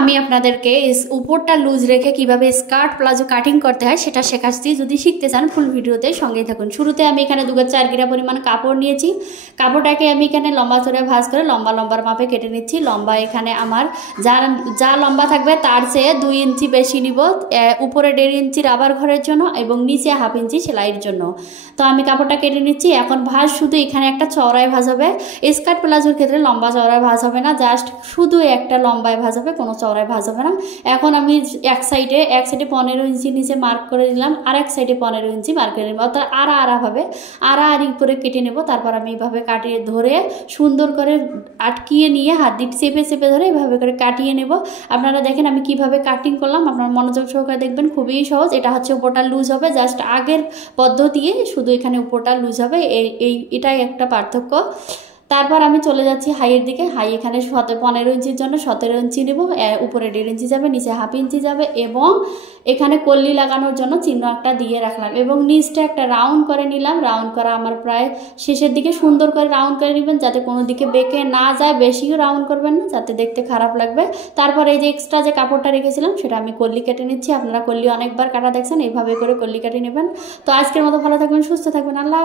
আমি আপনাদেরকে উপরটা লুজ রেখে কিভাবে স্কার্ট প্লাজো কাটিং করতে হয় সেটা শেখাচ্ছি। যদি শিখতে চান ফুল ভিডিওতে সঙ্গেই থাকুন। শুরুতে আমি এখানে 2-4 গিরা পরিমাণ কাপড় নিয়েছি। কাপড়টাকে আমি এখানে লম্বা চড়ে ভাঁজ করে লম্বার মাপে কেটে নিচ্ছি। লম্বা এখানে আমার যা লম্বা থাকবে তার চেয়ে 2 ইঞ্চি বেশি নিব, উপরে 1.5 ইঞ্চি রাবার ঘরের জন্য এবং নিচে 1/2 ইঞ্চি সেলাইয়ের জন্য। তো আমি কাপড়টা কেটে নিচ্ছি। এখন ভাঁজ শুধু এখানে একটা চওড়ায় ভাঁজ হবে। স্কার্ট প্লাজোর ক্ষেত্রে লম্বা চওড়ায় ভাঁজ হবে না, জাস্ট শুধু একটা লম্বায় ভাঁজ হবে, কোনো চওড়ায় ভাঁজ হবে না। এখন আমি এক সাইডে 15 ইঞ্চি নিচে মার্ক করে দিলাম, আর এক সাইডে 15 ইঞ্চি মার্ক করে নেব, অর্থাৎ আড়াআড়াভাবে আড়াআড়ি করে কেটে নেব। তারপর আমি এইভাবে কাটিয়ে ধরে সুন্দর করে আটকিয়ে নিয়ে হাত দিয়ে চেপে ধরে এভাবে করে কাটিয়ে নেব। আপনারা দেখেন আমি কিভাবে কাটিং করলাম, আপনারা মনোযোগ সহকারে দেখবেন, খুবই সহজ। এটা হচ্ছে উপরটা লুজ হবে, জাস্ট আগের পদ্ধতি, শুধু এখানে উপরটা লুজ হবে, এটাই একটা পার্থক্য। তারপর আমি চলে যাচ্ছি হাইয়ের দিকে। হাই এখানে 15 ইঞ্চির জন্য 17 ইঞ্চি নেব, উপরে 1.5 ইঞ্চি যাবে, নিচে 1/2 ইঞ্চি যাবে এবং এখানে কল্লি লাগানোর জন্য চিহ্ন একটা দিয়ে রাখলাম এবং নিচটা একটা রাউন্ড করে নিলাম। রাউন্ড করা আমার প্রায় শেষের দিকে, সুন্দর করে রাউন্ড করে নেবেন যাতে কোনো দিকে বেঁকে না যায়, বেশিও রাউন্ড করবেন না যাতে দেখতে খারাপ লাগবে। তারপর এই যে এক্সট্রা যে কাপড়টা রেখেছিলাম সেটা আমি কল্লি কেটে নিচ্ছি। আপনারা কল্লি অনেকবার কাটা দেখছেন, এইভাবে করে কল্লি কেটে নেবেন। তো আজকের মতো ভালো থাকবেন, সুস্থ থাকবেন, আল্লাহ।